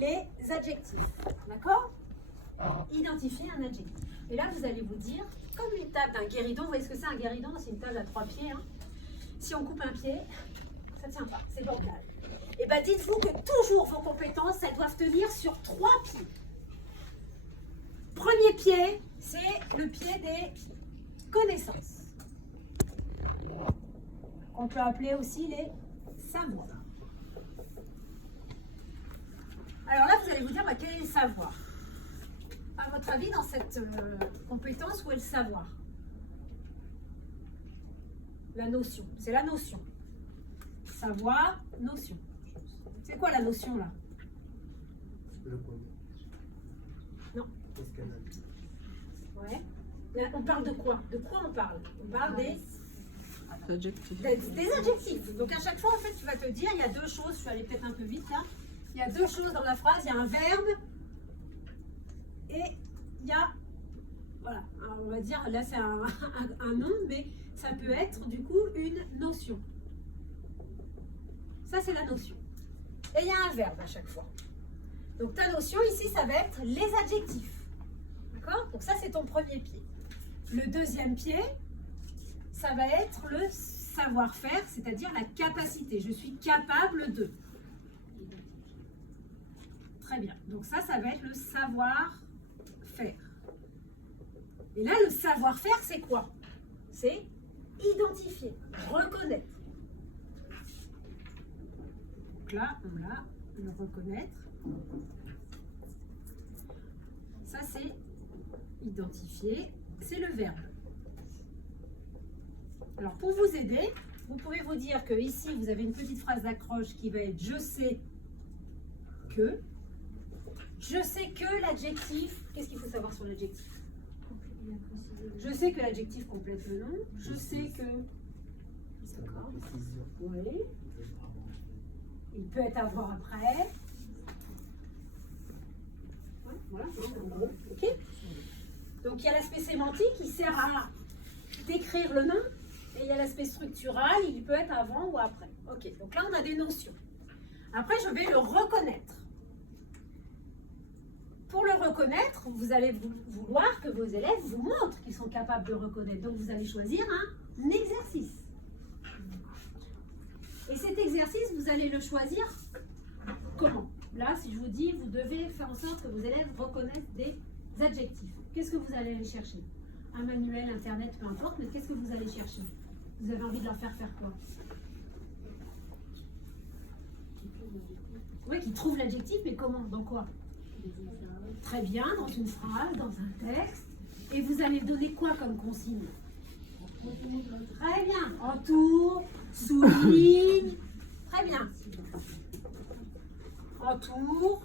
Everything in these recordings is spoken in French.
les adjectifs. D'accord? Identifier un adjectif. Et là, vous allez vous dire, comme une table d'un guéridon, vous voyez ce que c'est un guéridon? C'est une table à 3 pieds. Hein. Si on coupe un pied, ça ne tient pas, c'est bancal. Et bien, dites-vous que toujours vos compétences, elles doivent tenir sur 3 pieds. Premier pied, c'est le pied des connaissances. On peut appeler aussi les savoirs. Alors là, vous allez vous dire, bah, quel est le savoir? À votre avis, dans cette compétence, où est le savoir? La notion. C'est la notion. Savoir, notion. C'est quoi la notion là? Le connaître. Non. Qu'est-ce qu'elle a dit? Ouais. Là, on parle de quoi? De quoi on parle? On parle des Adjectif. des adjectifs. Donc à chaque fois, en fait, tu vas te dire, il y a deux choses. Je vais aller peut-être un peu vite là. Il y a deux choses dans la phrase. Il y a un verbe et il y a, voilà, on va dire, là c'est un nom, mais ça peut être du coup une notion. Ça c'est la notion. Et il y a un verbe à chaque fois. Donc ta notion ici, ça va être les adjectifs. D'accord? Donc ça c'est ton premier pied. Le deuxième pied, ça va être le savoir-faire, c'est-à-dire la capacité. Je suis capable de. Très bien. Donc ça va être le savoir-faire. Et là, le savoir-faire, c'est quoi? C'est identifier, reconnaître. Donc là, on a le reconnaître. Ça, c'est identifier. C'est le verbe. Alors, pour vous aider, vous pouvez vous dire que ici, vous avez une petite phrase d'accroche qui va être « je sais que ». Je sais que l'adjectif... Qu'est-ce qu'il faut savoir sur l'adjectif? Je sais que l'adjectif complète le nom. Je sais que... D'accord. Oui. Il peut être avoir après. Ouais, voilà, en gros. Ok. Donc il y a l'aspect sémantique qui sert à décrire le nom. Et il y a l'aspect structural, il peut être avant ou après. Ok, donc là on a des notions. Après je vais le reconnaître. Pour le reconnaître, vous allez vouloir que vos élèves vous montrent qu'ils sont capables de reconnaître. Donc vous allez choisir un exercice. Et cet exercice, vous allez le choisir comment? Là, si je vous dis, vous devez faire en sorte que vos élèves reconnaissent des adjectifs. Qu'est-ce que vous allez aller chercher? Un manuel, internet, peu importe, mais qu'est-ce que vous allez chercher? Vous avez envie de leur faire quoi? Oui, qu'ils trouvent l'adjectif, mais comment? Dans quoi? Très bien, dans une phrase, dans un texte. Et vous allez donner quoi comme consigne? Très bien. Entoure, souligne. Très bien. Entoure,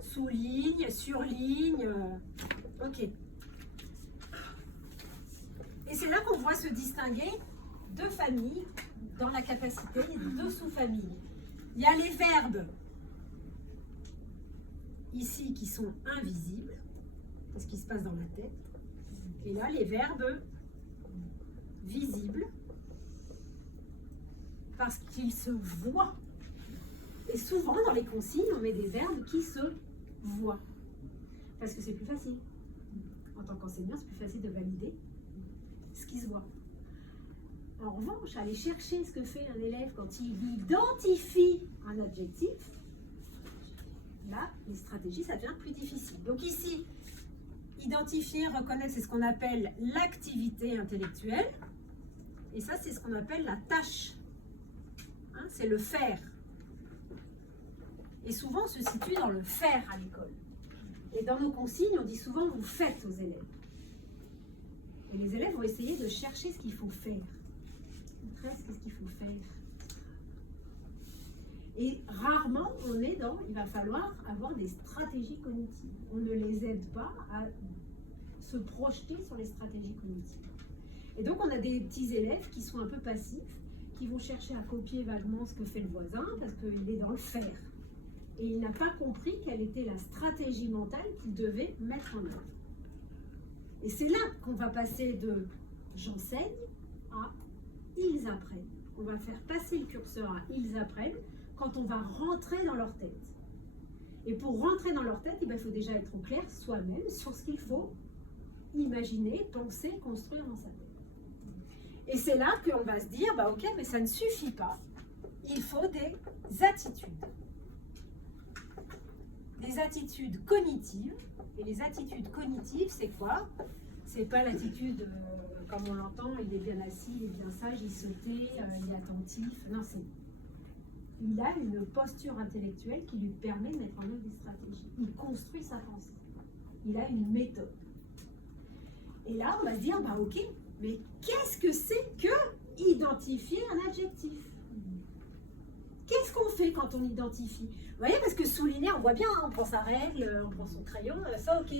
souligne, surligne. Ok. Et c'est là qu'on voit se distinguer deux familles dans la capacité, deux sous-familles. Il y a les verbes ici qui sont invisibles, parce qu'il se passe dans la tête. Et là, les verbes visibles, parce qu'ils se voient. Et souvent, dans les consignes, on met des verbes qui se voient. Parce que c'est plus facile. En tant qu'enseignant, c'est plus facile de valider ce qui se voit. En revanche, aller chercher ce que fait un élève quand il identifie un adjectif, là, les stratégies, ça devient plus difficile. Donc ici, identifier, reconnaître, c'est ce qu'on appelle l'activité intellectuelle. Et ça, c'est ce qu'on appelle la tâche. Hein, c'est le faire. Et souvent, on se situe dans le faire à l'école. Et dans nos consignes, on dit souvent, vous faites aux élèves. Et les élèves vont essayer de chercher ce qu'il faut faire. Qu'est-ce qu'il faut faire? Et rarement, on est dans, il va falloir avoir des stratégies cognitives. On ne les aide pas à se projeter sur les stratégies cognitives. Et donc, on a des petits élèves qui sont un peu passifs, qui vont chercher à copier vaguement ce que fait le voisin, parce qu'il est dans le faire. Et il n'a pas compris quelle était la stratégie mentale qu'il devait mettre en œuvre. Et c'est là qu'on va passer de « j'enseigne » à « ils apprennent ». On va faire passer le curseur à « ils apprennent » quand on va rentrer dans leur tête. Et pour rentrer dans leur tête, il faut déjà être au clair soi-même sur ce qu'il faut imaginer, penser, construire dans sa tête. Et c'est là qu'on va se dire, ok, mais ça ne suffit pas. Il faut des attitudes. Des attitudes cognitives. Et les attitudes cognitives, c'est quoi? C'est pas l'attitude, comme on l'entend, il est bien assis, il est bien sage, il se tait, il est attentif. Non, c'est... Il a une posture intellectuelle qui lui permet de mettre en œuvre des stratégies. Il construit sa pensée. Il a une méthode. Et là, on va se dire, ok, mais qu'est-ce que c'est que identifier un adjectif? Qu'est-ce qu'on fait quand on identifie? Vous voyez, parce que souligner, on voit bien, on prend sa règle, on prend son crayon, ça ok.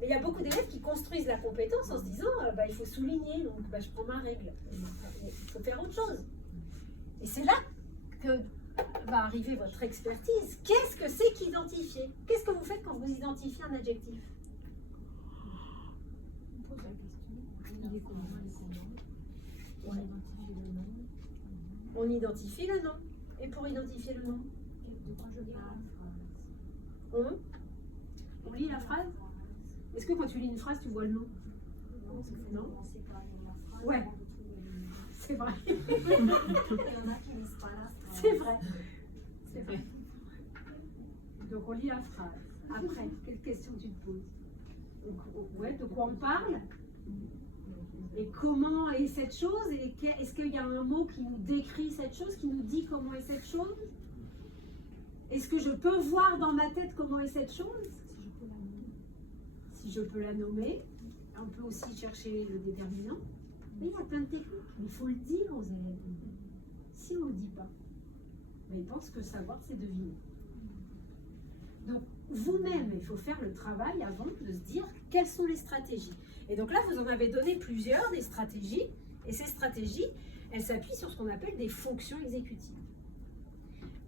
Mais il y a beaucoup d'élèves qui construisent la compétence en se disant, il faut souligner, donc je prends ma règle. Il faut faire autre chose. Et c'est là que va arriver votre expertise. Qu'est-ce que c'est qu'identifier? Qu'est-ce que vous faites quand vous identifiez un adjectif? On pose la question. Il est comment, ouais. On identifie le nom. Et pour identifier le nom, de quoi je parle? On lit la phrase? Est-ce que quand tu lis une phrase, tu vois le nom? Non? Ouais. C'est vrai. C'est vrai. C'est vrai. Donc on lit la phrase. Après, quelle question tu te poses? Ouais, de quoi on parle? Et comment est cette chose? Et est-ce qu'il y a un mot qui nous décrit cette chose, qui nous dit comment est cette chose? Est-ce que je peux voir dans ma tête comment est cette chose? Si je peux la nommer. On peut aussi chercher le déterminant. Mais il y a plein de techniques. Mais il faut le dire aux élèves. Si on ne le dit pas, ils pensent que savoir, c'est deviner. Donc, vous-même, il faut faire le travail avant de se dire quelles sont les stratégies. Et donc là, vous en avez donné plusieurs, des stratégies. Et ces stratégies, elles s'appuient sur ce qu'on appelle des fonctions exécutives.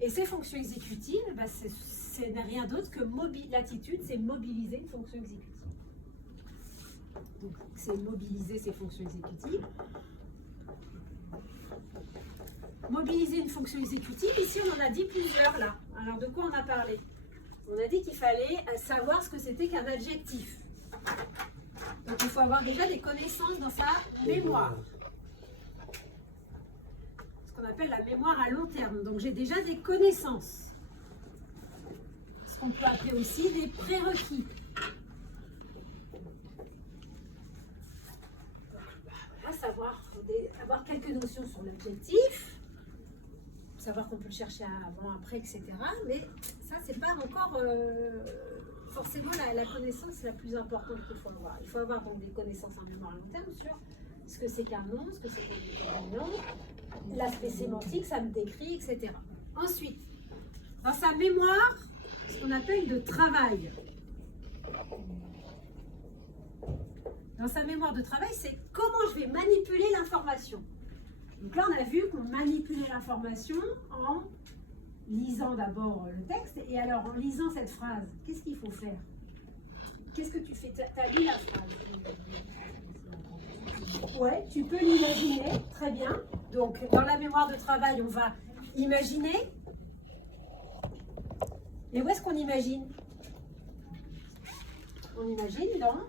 Et ces fonctions exécutives, c'est rien d'autre que l'attitude, c'est mobiliser une fonction exécutive. Donc, c'est mobiliser ces fonctions exécutives. Mobiliser une fonction exécutive, ici on en a dit plusieurs là. Alors de quoi on a parlé? On a dit qu'il fallait savoir ce que c'était qu'un adjectif. Donc il faut avoir déjà des connaissances dans sa mémoire. Ce qu'on appelle la mémoire à long terme. Donc j'ai déjà des connaissances. Ce qu'on peut appeler aussi des prérequis. Avoir quelques notions sur l'adjectif, savoir qu'on peut le chercher avant, après, etc. Mais ça, c'est pas encore forcément la connaissance la plus importante qu'il faut avoir. Il faut avoir donc des connaissances en mémoire à long terme sur ce que c'est qu'un nom, ce que c'est qu'un déterminant, l'aspect sémantique, ça me décrit, etc. Ensuite, dans sa mémoire, ce qu'on appelle de travail. Dans sa mémoire de travail, c'est comment je vais manipuler l'information. Donc là, on a vu qu'on manipulait l'information en lisant d'abord le texte. Et alors, en lisant cette phrase, qu'est-ce qu'il faut faire? Qu'est-ce que tu fais? Tu as lu la phrase? Ouais, tu peux l'imaginer. Très bien. Donc, dans la mémoire de travail, on va imaginer. Et où est-ce qu'on imagine? On imagine dans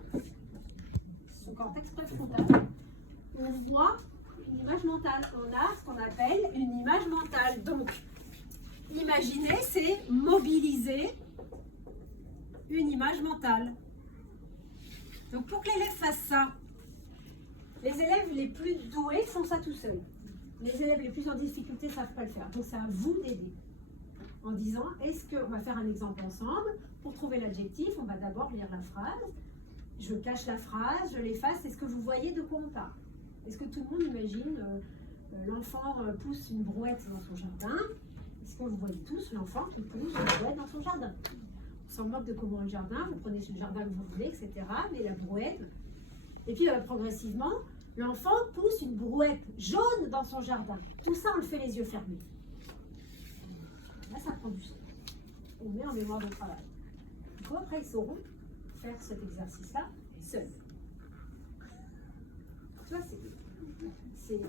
son cortex préfrontal. On voit une image mentale. On a ce qu'on appelle une image mentale. Donc, imaginer, c'est mobiliser une image mentale. Donc, pour que l'élève fasse ça, les élèves les plus doués font ça tout seuls. Les élèves les plus en difficulté ne savent pas le faire. Donc, c'est à vous d'aider. En disant, est-ce qu'on va faire un exemple ensemble? Pour trouver l'adjectif, on va d'abord lire la phrase. Je cache la phrase, je l'efface. Est-ce que vous voyez de quoi on parle? Est-ce que tout le monde imagine l'enfant pousse une brouette dans son jardin? Est-ce que vous voyez tous l'enfant qui pousse une brouette dans son jardin? On s'en moque de comment le jardin, vous prenez le jardin que vous voulez, etc. Mais la brouette. Et puis progressivement, l'enfant pousse une brouette jaune dans son jardin. Tout ça, on le fait les yeux fermés. Là, ça prend du sens. On met en mémoire de travail. Du coup, après, ils sauront faire cet exercice-là seuls. Tu vois, c'est...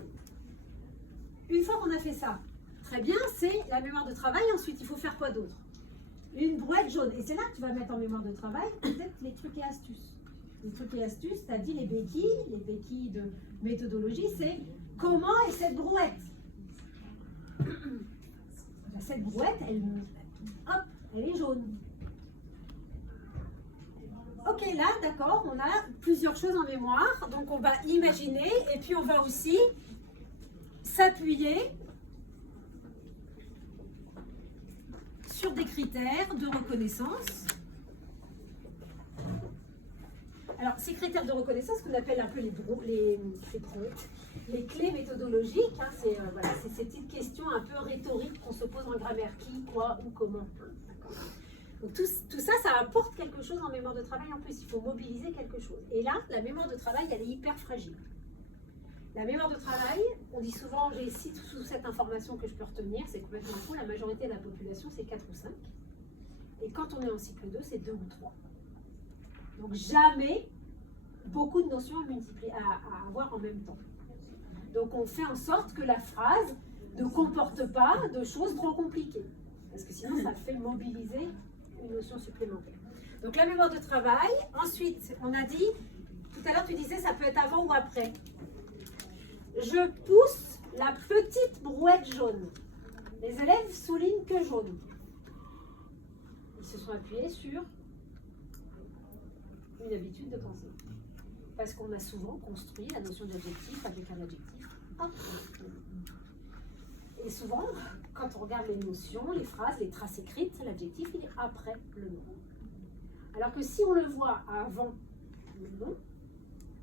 Une fois qu'on a fait ça, très bien, c'est la mémoire de travail. Ensuite, il faut faire quoi d'autre? Une brouette jaune. Et c'est là que tu vas mettre en mémoire de travail peut-être les trucs et astuces. Les trucs et astuces, tu as dit les béquilles de méthodologie, c'est comment est cette brouette? Cette brouette, elle est jaune. Ok, là, d'accord, on a plusieurs choses en mémoire. Donc, on va imaginer et puis on va aussi s'appuyer sur des critères de reconnaissance. Alors, ces critères de reconnaissance, qu'on appelle un peu les clés méthodologiques, hein, c'est ces petites questions un peu rhétoriques qu'on se pose en grammaire. Qui, quoi, où, comment. Donc, tout ça, ça apporte quelque chose en mémoire de travail en plus. Il faut mobiliser quelque chose. Et là, la mémoire de travail, elle est hyper fragile. La mémoire de travail, on dit souvent, j'ai sous cette information que je peux retenir, c'est complètement faux. La majorité de la population, c'est 4 ou 5. Et quand on est en cycle 2, c'est 2 ou 3. Donc jamais beaucoup de notions à avoir en même temps. Donc on fait en sorte que la phrase ne comporte pas de choses trop compliquées. Parce que sinon, ça fait mobiliser une notion supplémentaire. Donc la mémoire de travail. Ensuite, on a dit, tout à l'heure tu disais ça peut être avant ou après. Je pousse la petite brouette jaune. Les élèves soulignent que jaune. Ils se sont appuyés sur une habitude de pensée. Parce qu'on a souvent construit la notion d'adjectif avec un adjectif après. Et souvent, quand on regarde les notions, les phrases, les traces écrites, l'adjectif, il est après le nom. Alors que si on le voit avant le nom,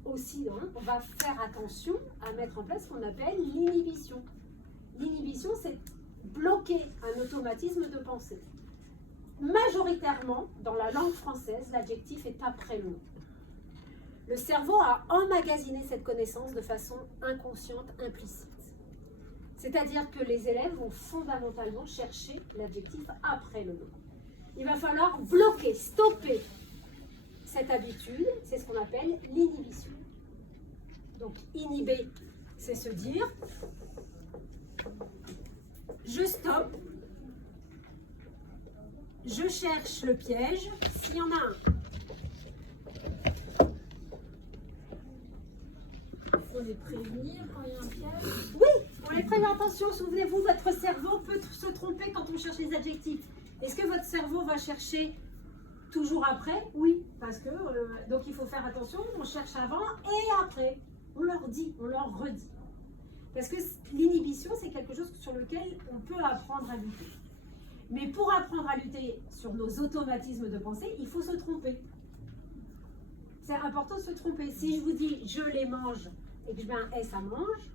aussi, on va faire attention à mettre en place ce qu'on appelle l'inhibition. L'inhibition, c'est bloquer un automatisme de pensée. Majoritairement, dans la langue française, l'adjectif est après le nom. Le cerveau a emmagasiné cette connaissance de façon inconsciente, implicite. C'est-à-dire que les élèves vont fondamentalement chercher l'adjectif après le nom. Il va falloir bloquer, stopper cette habitude, c'est ce qu'on appelle l'inhibition. Donc, inhiber, c'est se dire, je stoppe, je cherche le piège, s'il y en a un. Il faut les prévenir quand il y a un piège. Oui, on les prévient, attention, souvenez-vous, votre cerveau peut se tromper quand on cherche les adjectifs. Est-ce que votre cerveau va chercher toujours après? Oui, parce que donc il faut faire attention, on cherche avant et après. On leur dit, on leur redit. Parce que l'inhibition, c'est quelque chose sur lequel on peut apprendre à lutter. Mais pour apprendre à lutter sur nos automatismes de pensée, il faut se tromper. C'est important de se tromper. Si je vous dis « je les mange » et que je mets un S à mange,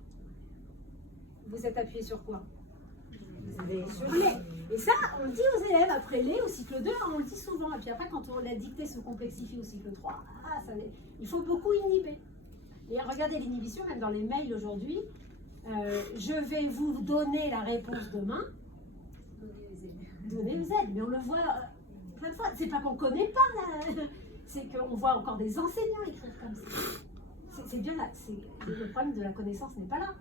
vous êtes appuyé sur quoi? Vous avez sur les. Et ça, on le dit aux élèves après les, au cycle 2, on le dit souvent. Et puis après, quand la dictée se complexifie au cycle 3, il faut beaucoup inhiber. Et regardez l'inhibition, même dans les mails aujourd'hui. Je vais vous donner la réponse demain. Donnez aux aides. Mais on le voit plein de fois. C'est pas qu'on ne connaît pas, c'est qu'on voit encore des enseignants écrire comme ça. C'est bien là. Le problème de la connaissance n'est pas là.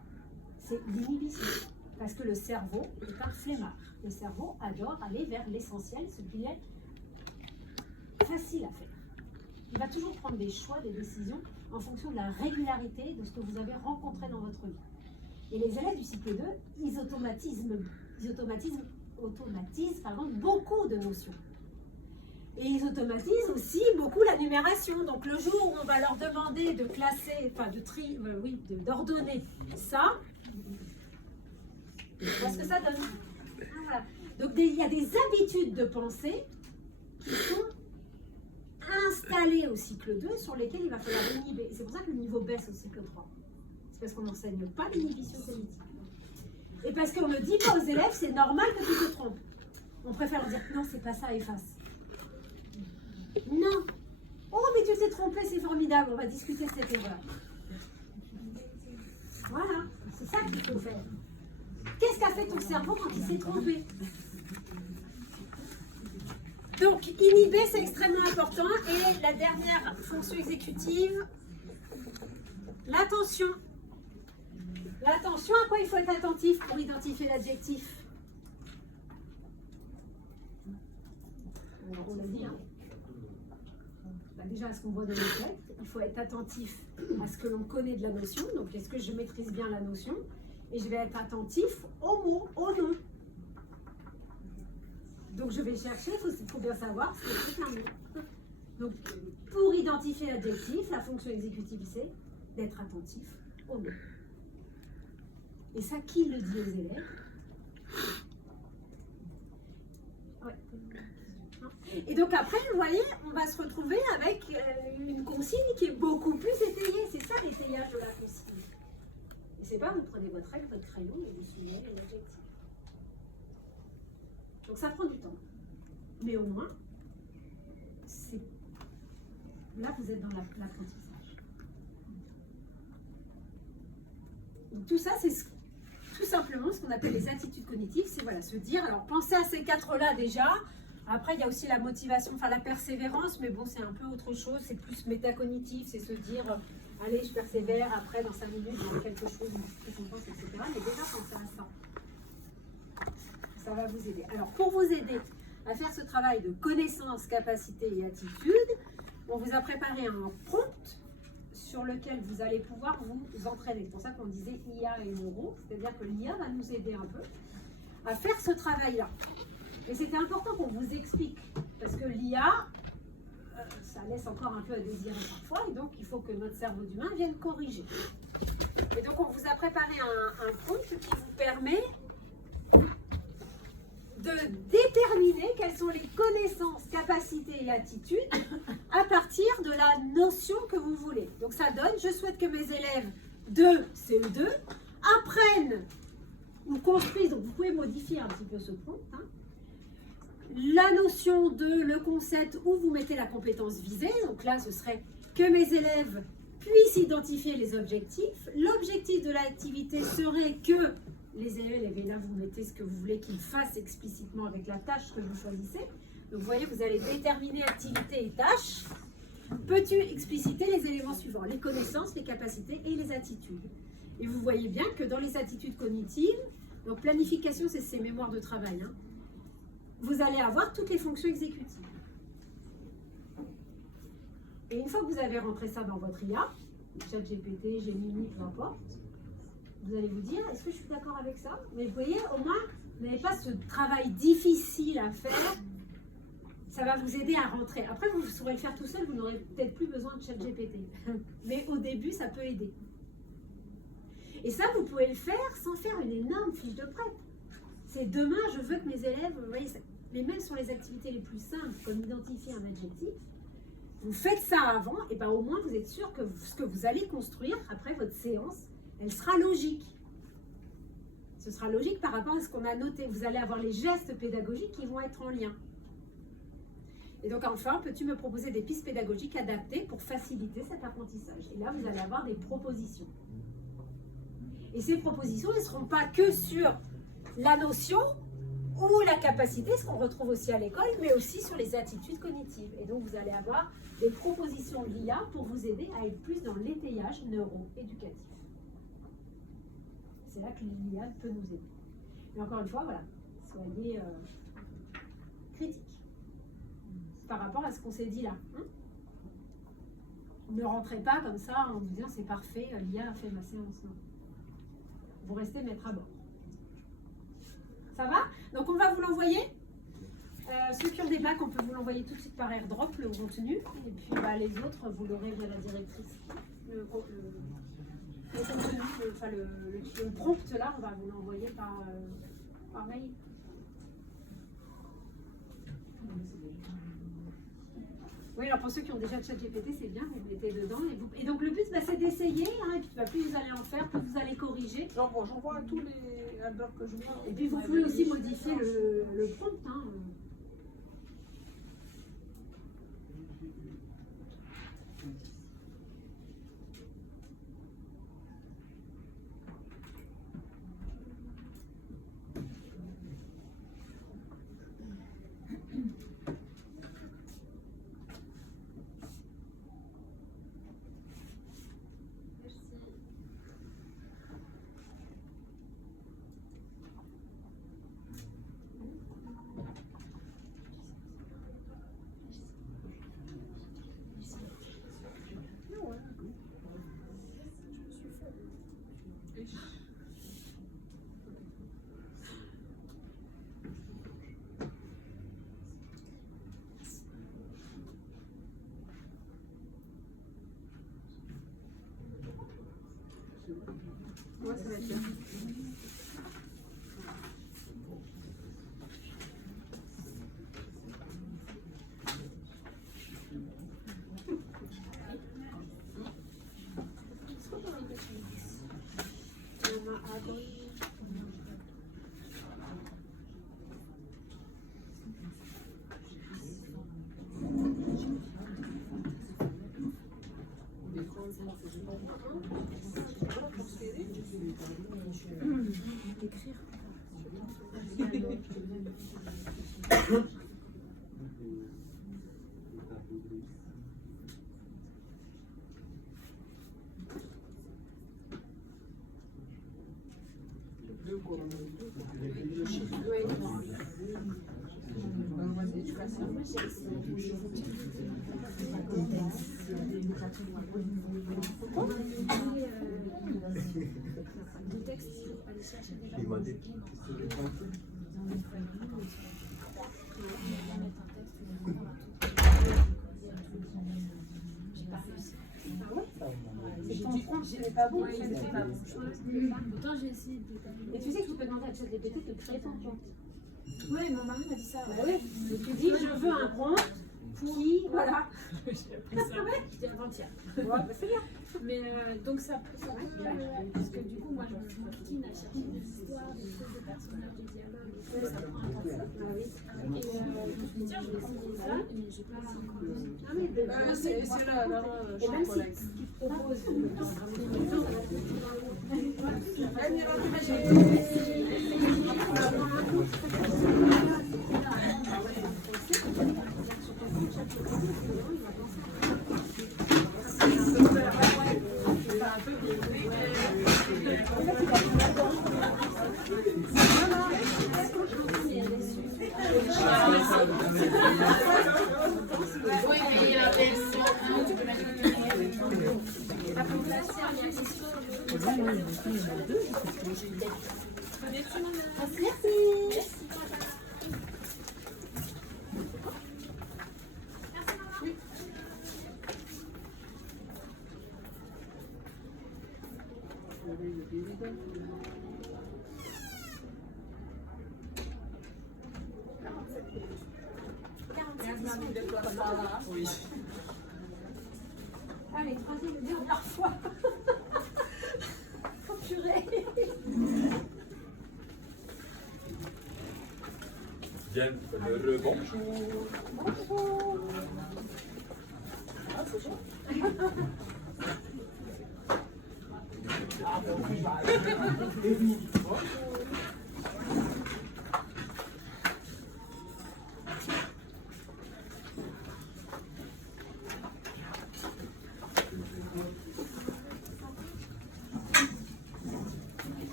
C'est l'inhibition. Parce que le cerveau est un flemmard. Le cerveau adore aller vers l'essentiel, ce qui est facile à faire. Il va toujours prendre des choix, des décisions en fonction de la régularité de ce que vous avez rencontré dans votre vie. Et les élèves du cycle 2, ils automatisent beaucoup de notions. Et ils automatisent aussi beaucoup la numération. Donc le jour où on va leur demander de classer, enfin d'ordonner ça, voilà ce que ça donne. Voilà. Donc il y a des habitudes de pensée qui sont installées au cycle 2 sur lesquelles il va falloir inhiber. C'est pour ça que le niveau baisse au cycle 3. C'est parce qu'on n'enseigne pas l'inhibition cognitive. Et parce qu'on ne dit pas aux élèves, c'est normal que tu te trompes. On préfère dire non, c'est pas ça, efface. Non. Oh, mais tu t'es trompé, c'est formidable, on va discuter de cette erreur. Voilà, c'est ça qu'il faut faire. Qu'est-ce qu'a fait ton cerveau quand il s'est trompé? Donc, inhiber, c'est extrêmement important. Et la dernière fonction exécutive, l'attention. L'attention, à quoi il faut être attentif pour identifier l'adjectif? Alors, on l'a dit, hein. Bah, déjà à ce qu'on voit dans les lettres, il faut être attentif à ce que l'on connaît de la notion. Donc, est-ce que je maîtrise bien la notion? Et je vais être attentif aux mots, aux noms. Donc, je vais chercher, il faut bien savoir ce que c'est un mot. Donc, pour identifier l'adjectif, la fonction exécutive, c'est d'être attentif aux mots. Et ça, qui le dit aux élèves? Ouais. Et donc après, vous voyez, on va se retrouver avec une consigne qui est beaucoup plus étayée. C'est ça l'étayage de la consigne. Et c'est pas, vous prenez votre règle, votre crayon et vous signez l'adjectif. Donc ça prend du temps. Mais au moins, là vous êtes dans l'apprentissage. Donc tout ça, c'est tout simplement ce qu'on appelle les attitudes cognitives. C'est voilà, se dire, alors pensez à ces quatre-là déjà. Après, il y a aussi la motivation, enfin la persévérance, mais bon, c'est un peu autre chose. C'est plus métacognitif, c'est se dire, allez, je persévère, après, dans 5 minutes, dans quelque chose, une récompense, etc. Mais déjà, pensez à ça. Ça va vous aider. Alors, pour vous aider à faire ce travail de connaissance, capacité et attitude, on vous a préparé un prompt sur lequel vous allez pouvoir vous entraîner. C'est pour ça qu'on disait IA et neuro, c'est-à-dire que l'IA va nous aider un peu à faire ce travail-là. Et c'était important qu'on vous explique, parce que l'IA, ça laisse encore un peu à désirer parfois, et donc il faut que notre cerveau d'humain vienne corriger. Et donc on vous a préparé un prompt qui vous permet de déterminer quelles sont les connaissances, capacités et attitudes à partir de la notion que vous voulez. Donc ça donne, je souhaite que mes élèves de CE2 apprennent ou construisent, donc vous pouvez modifier un petit peu ce prompt, hein, la notion de le concept où vous mettez la compétence visée. Donc là, ce serait que mes élèves puissent identifier les objectifs. L'objectif de l'activité serait que les élèves, et là vous mettez ce que vous voulez qu'ils fassent explicitement avec la tâche que vous choisissez. Donc vous voyez, vous allez déterminer activité et tâche. Peux-tu expliciter les éléments suivants? Les connaissances, les capacités et les attitudes. Et vous voyez bien que dans les attitudes cognitives, donc planification, c'est ces mémoires de travail, hein, vous allez avoir toutes les fonctions exécutives. Et une fois que vous avez rentré ça dans votre IA, ChatGPT, Gemini, peu importe, vous allez vous dire, est-ce que je suis d'accord avec ça? Mais vous voyez, au moins, vous n'avez pas ce travail difficile à faire. Ça va vous aider à rentrer. Après, vous saurez le faire tout seul, vous n'aurez peut-être plus besoin de ChatGPT. Mais au début, ça peut aider. Et ça, vous pouvez le faire sans faire une énorme fiche de prep. C'est demain, je veux que mes élèves, vous voyez, mais même sur les activités les plus simples, comme identifier un adjectif, vous faites ça avant, et bien au moins vous êtes sûr que ce que vous allez construire après votre séance, elle sera logique. Ce sera logique par rapport à ce qu'on a noté. Vous allez avoir les gestes pédagogiques qui vont être en lien. Et donc enfin, peux-tu me proposer des pistes pédagogiques adaptées pour faciliter cet apprentissage? Et là, vous allez avoir des propositions. Et ces propositions, elles ne seront pas que sur la notion ou la capacité, ce qu'on retrouve aussi à l'école, mais aussi sur les attitudes cognitives. Et donc, vous allez avoir des propositions de l'IA pour vous aider à être plus dans l'étayage neuro-éducatif. C'est là que l'IA peut nous aider. Mais encore une fois, voilà, soyez critiques par rapport à ce qu'on s'est dit là. Hein? Ne rentrez pas comme ça en vous disant c'est parfait, l'IA a fait ma séance. Non. Vous restez maître à bord. Ça va? Donc on va vous l'envoyer. Ceux qui ont des bacs, on peut vous l'envoyer tout de suite par AirDrop, le contenu. Et puis bah, les autres, vous l'aurez via la directrice. Le contenu, le prompt là, on va vous l'envoyer par mail. Oui, alors pour ceux qui ont déjà le ChatGPT, c'est bien, vous mettez dedans. Et donc le but, bah, c'est d'essayer, hein, et puis bah, plus vous allez en faire, plus vous allez corriger. J'envoie tous les albums que je vois. Et puis vous pouvez aussi modifier le prompt. Hein. voiture. Du texte, il faut aller chercher déjà. Il m'a dit. C'est ton front, c'est pas bon. C'est pas bon. Autant j'ai essayé de. Et tu sais que tu peux demander à ChatGPT de créer ton prompt. Ouais, mon mari m'a dit ça. Oui. Et tu dis, je veux un prompt qui, voilà. J'ai appris ça. J'étais avant-hier. Ouais, bah, c'est bien. Mais donc ça peut. Parce que du coup, moi, je me keen à chercher des histoires, des trucs de personnages, des dialogues, et tout, ça prend un temps. Ah oui. Et je me suis dit, tiens, je vais essayer ça, mais j'ai pas encore. Ah oui, C'est là, alors, et même si ce qu'il te propose, Oui, mais la version 1, tu peux mettre allez, troisième et dernière fois. Oh purée. Bien, le bonjour. Bonjour. Ah, bon,